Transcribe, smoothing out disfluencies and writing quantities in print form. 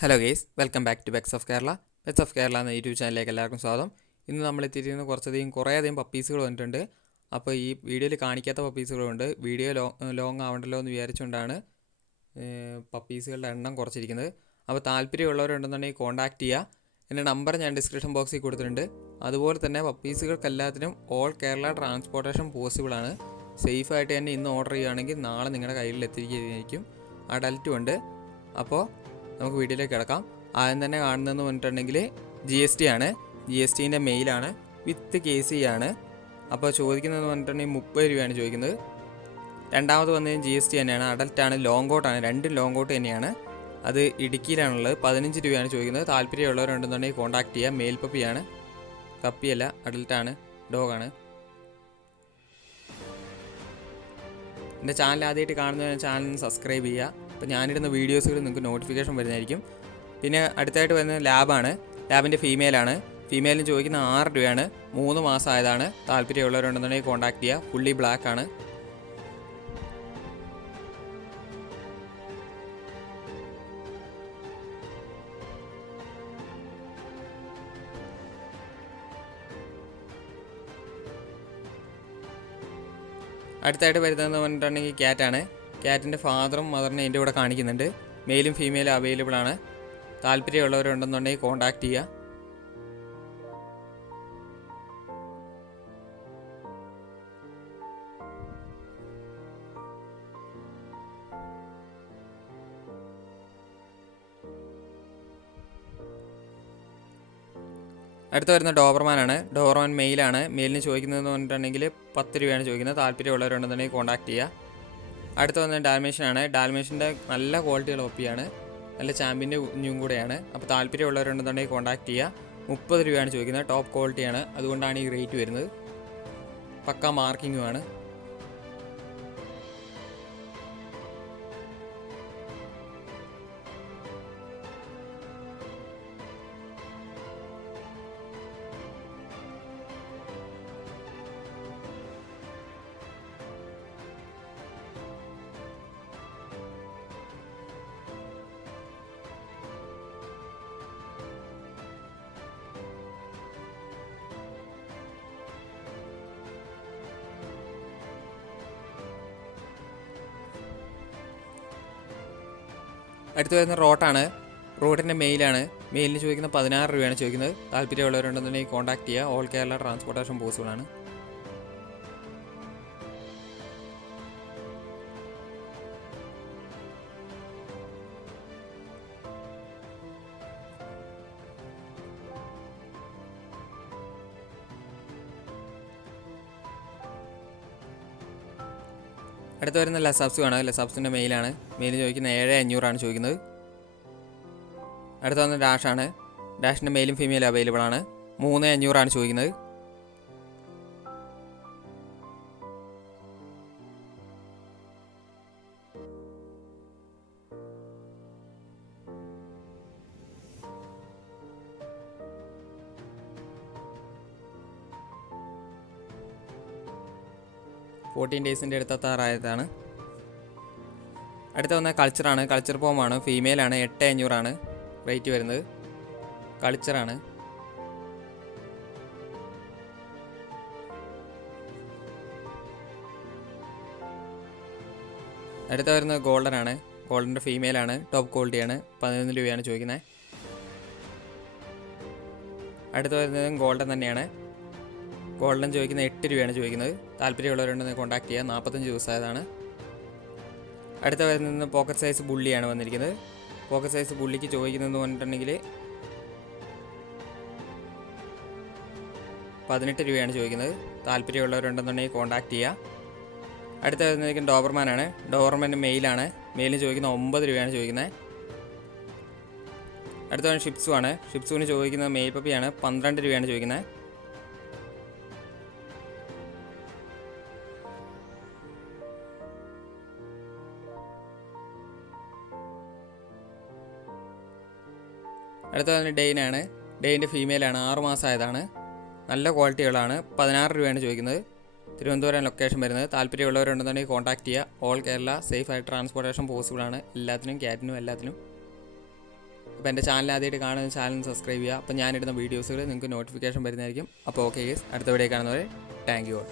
Hello guys, welcome back to pets of Kerala. Pets of Kerala എന്ന YouTube ചാനലിലേക്ക് എല്ലാവർക്കും സ്വാഗതം. ഇന്ന് നമ്മൾ എത്തിയിരിക്കുന്ന കുറേയധികം പപ്പീസുകൾ വന്നിട്ടുണ്ട്. അപ്പോൾ ഈ വീഡിയോയിൽ കാണിക്കാത്ത പപ്പീസുകളുണ്ട്. വീഡിയോ ലോങ് ആവണ്ടല്ലോ എന്ന് വിചാരിച്ചുകൊണ്ടാണ് പപ്പീസുകളുടെ എണ്ണം കുറച്ചിരിക്കുന്നത്. അപ്പോൾ താല്പര്യമുള്ളവരുണ്ടെന്നുണ്ടെങ്കിൽ കോൺടാക്റ്റ് ചെയ്യുക. എൻ്റെ നമ്പർ ഞാൻ ഡിസ്ക്രിപ്ഷൻ ബോക്സിൽ കൊടുത്തിട്ടുണ്ട്. അതുപോലെ തന്നെ പപ്പീസുകൾക്കെല്ലാത്തിനും ഓൾ കേരള ട്രാൻസ്പോർട്ടേഷൻ പോസിബിളാണ്. സേഫായിട്ട് തന്നെ ഇന്ന് ഓർഡർ ചെയ്യുകയാണെങ്കിൽ നാളെ നിങ്ങളുടെ കയ്യിൽ എത്തിയിരിക്കുന്നതായിരിക്കും. അഡൽറ്റും ഉണ്ട്. അപ്പോൾ നമുക്ക് വീഡിയോയിലേക്ക് കിടക്കാം. ആദ്യം തന്നെ കാണുന്നതെന്ന് പറഞ്ഞിട്ടുണ്ടെങ്കിൽ GST ആണ്. GSTൻ്റെ മെയിലാണ്, വിത്ത് KC ആണ്. അപ്പോൾ ചോദിക്കുന്നതെന്ന് പറഞ്ഞിട്ടുണ്ടെങ്കിൽ 30 രൂപയാണ് ചോദിക്കുന്നത്. രണ്ടാമത് വന്നതും GST തന്നെയാണ്, അഡൽട്ടാണ്, ലോങ് കോട്ടാണ്. രണ്ടും ലോങ് കോട്ട് തന്നെയാണ്. അത് ഇടുക്കിയിലാണുള്ളത്. 15 രൂപയാണ് ചോദിക്കുന്നത്. താല്പര്യമുള്ളവരുണ്ടെന്നുണ്ടെങ്കിൽ കോൺടാക്ട് ചെയ്യുക. മെയിൽ പപ്പിയാണ്, പപ്പിയല്ല, അഡൽട്ടാണ്, ഡോഗാണ്. എൻ്റെ ചാനൽ ആദ്യമായിട്ട് കാണുന്നതിന് ചാനൽ സബ്സ്ക്രൈബ് ചെയ്യുക. അപ്പോൾ ഞാനിടുന്ന വീഡിയോസുകൾ നിങ്ങൾക്ക് നോട്ടിഫിക്കേഷൻ വരുന്നതായിരിക്കും. പിന്നെ അടുത്തായിട്ട് വരുന്നത് ലാബാണ്. ലാബിൻ്റെ ഫീമെയിലാണ്. ഫീമെയിലിന് ചോദിക്കുന്ന 6 രൂപയാണ്. 3 മാസം ആയതാണ്. താല്പര്യമുള്ളവരുണ്ടെന്നുണ്ടെങ്കിൽ കോൺടാക്ട് ചെയ്യുക. ഫുള്ളി ബ്ലാക്ക് ആണ്. അടുത്തായിട്ട് വരുന്നതെന്ന് പറഞ്ഞിട്ടുണ്ടെങ്കിൽ ക്യാറ്റാണ്. ക്യാറ്റിൻ്റെ ഫാദറും മദറിനെ എൻ്റെ കൂടെ കാണിക്കുന്നുണ്ട്. മെയിലും ഫീമെയിലും അവൈലബിൾ ആണ്. താല്പര്യമുള്ളവരുണ്ടെന്നുണ്ടെങ്കിൽ കോൺടാക്ട് ചെയ്യുക. അടുത്ത് വരുന്ന ഡോബർമാനാണ്. ഡോബർമാൻ മെയിലാണ്. മെയിലിന് ചോദിക്കുന്നതെന്ന് പറഞ്ഞിട്ടുണ്ടെങ്കിൽ 10 രൂപയാണ് ചോദിക്കുന്നത്. താല്പര്യമുള്ളവരുണ്ടെന്നുണ്ടെങ്കിൽ കോൺടാക്ട് ചെയ്യുക. അടുത്ത് വന്നത് ഡാൽമേഷ്യനാണ്. ഡാൽമേഷ്യൻ്റെ നല്ല ക്വാളിറ്റിയുള്ള പപ്പിയാണ്. നല്ല ചാമ്പ്യൻ്റെ കുഞ്ഞും കൂടെയാണ്. അപ്പോൾ താല്പര്യമുള്ളവരുണ്ടെന്നുണ്ടെങ്കിൽ കോൺടാക്ട് ചെയ്യുക. 30 രൂപയാണ് ചോദിക്കുന്നത്. ടോപ്പ് ക്വാളിറ്റിയാണ്, അതുകൊണ്ടാണ് ഈ റേറ്റ് വരുന്നത്. പക്ക മാർക്കിങ്ങുമാണ്. അടുത്ത് വരുന്ന റോട്ടാണ്. റോട്ടിൻ്റെ മെയിലാണ്. മെയിലിന് ചോദിക്കുന്ന 16 രൂപയാണ് ചോദിക്കുന്നത്. താല്പര്യമുള്ളവരുണ്ടെന്നുണ്ടെങ്കിൽ കോൺടാക്ട് ചെയ്യുക. ഓൾ കേരള ട്രാൻസ്പോർട്ടേഷൻ പോസിബിളാണ്. അടുത്ത് വരുന്ന ലസാപ്സുമാണ്. ലസാപ്സിൻ്റെ മെയിലാണ്. മെയിലിന് ചോദിക്കുന്ന 7,500 ചോദിക്കുന്നത്. അടുത്ത് വന്ന ഡാഷാണ്. ഡാഷിൻ്റെ മെയിലും ഫീമെയിലും അവൈലബിൾ ആണ്. 3,500 ചോദിക്കുന്നത്. ഫോർട്ടീൻ ഡേയ്സിൻ്റെ അടുത്തെത്താറായതാണ്. അടുത്ത വന്ന കൾച്ചറാണ്. കൾച്ചർ പോമാണ്. ഫീമെയിലാണ്. 8,500 റേറ്റ് വരുന്നത്. കൾച്ചറാണ്. അടുത്ത വരുന്നത് ഗോൾഡനാണ്. ഗോൾഡൻ്റെ ഫീമെയിലാണ്. ടോപ്പ് ക്വാളിറ്റിയാണ്. 11 രൂപയാണ് ചോദിക്കുന്നത്. അടുത്ത വരുന്നതും ഗോൾഡൻ തന്നെയാണ്. ഗോൾഡൻ ചോദിക്കുന്ന 8 രൂപയാണ് ചോദിക്കുന്നത്. താല്പര്യമുള്ളവരുണ്ടെന്ന് കോൺടാക്ട് ചെയ്യുക. 45 ദിവസമായതാണ്. അടുത്ത വരുന്നത് പോക്കറ്റ് സൈസ് ബുള്ളിയാണ് വന്നിരിക്കുന്നത്. പോക്കറ്റ് സൈസ് ബുള്ളിക്ക് ചോദിക്കുന്നതെന്ന് പറഞ്ഞിട്ടുണ്ടെങ്കിൽ 18 രൂപയാണ് ചോദിക്കുന്നത്. താല്പര്യമുള്ളവരുണ്ടെന്നുണ്ടെങ്കിൽ കോൺടാക്ട് ചെയ്യുക. അടുത്ത വരുന്നതിന് ഡോബർമാനാണ്. ഡോബർമാൻ്റെ മെയിലാണ്. മെയിലിന് ചോദിക്കുന്ന 9 രൂപയാണ് ചോദിക്കുന്നത്. അടുത്ത വന്ന് ഷിപ്സു ആണ്. ഷിപ്സുവിന് ചോദിക്കുന്നത് മെയിൽ പപ്പിയാണ്. 12 രൂപയാണ് ചോദിക്കുന്നത്. അടുത്ത വന്ന് ഡെയിനാണ്. ഡെയിൻ്റെ ഫീമെയിലാണ്. 6 മാസം ആയതാണ്. നല്ല ക്വാളിറ്റികളാണ്. 16 രൂപയാണ് ചോദിക്കുന്നത്. തിരുവനന്തപുരം ലൊക്കേഷൻ വരുന്നത്. താല്പര്യമുള്ളവരുണ്ടെന്നുണ്ടെങ്കിൽ കോൺടാക്ട് ചെയ്യുക. ഓൾ കേരള സേഫ് ആയിട്ട് ട്രാൻസ്പോർട്ടേഷൻ പോസിബിളാണ്. എല്ലാത്തിനും, ക്യാറ്റിനും എല്ലാത്തിനും. അപ്പോൾ എൻ്റെ ചാനൽ ആദ്യമായിട്ട് കാണുന്ന ചാനൽ സബ്സ്ക്രൈബ് ചെയ്യുക. അപ്പോൾ ഞാനിടുന്ന വീഡിയോസുകൾ നിങ്ങൾക്ക് നോട്ടിഫിക്കേഷൻ വരുന്നതായിരിക്കും. അപ്പോൾ ഓക്കെ ഗൈസ്, അടുത്ത വീഡിയോ കാണുന്നവരെ താങ്ക് യു ഓൾ.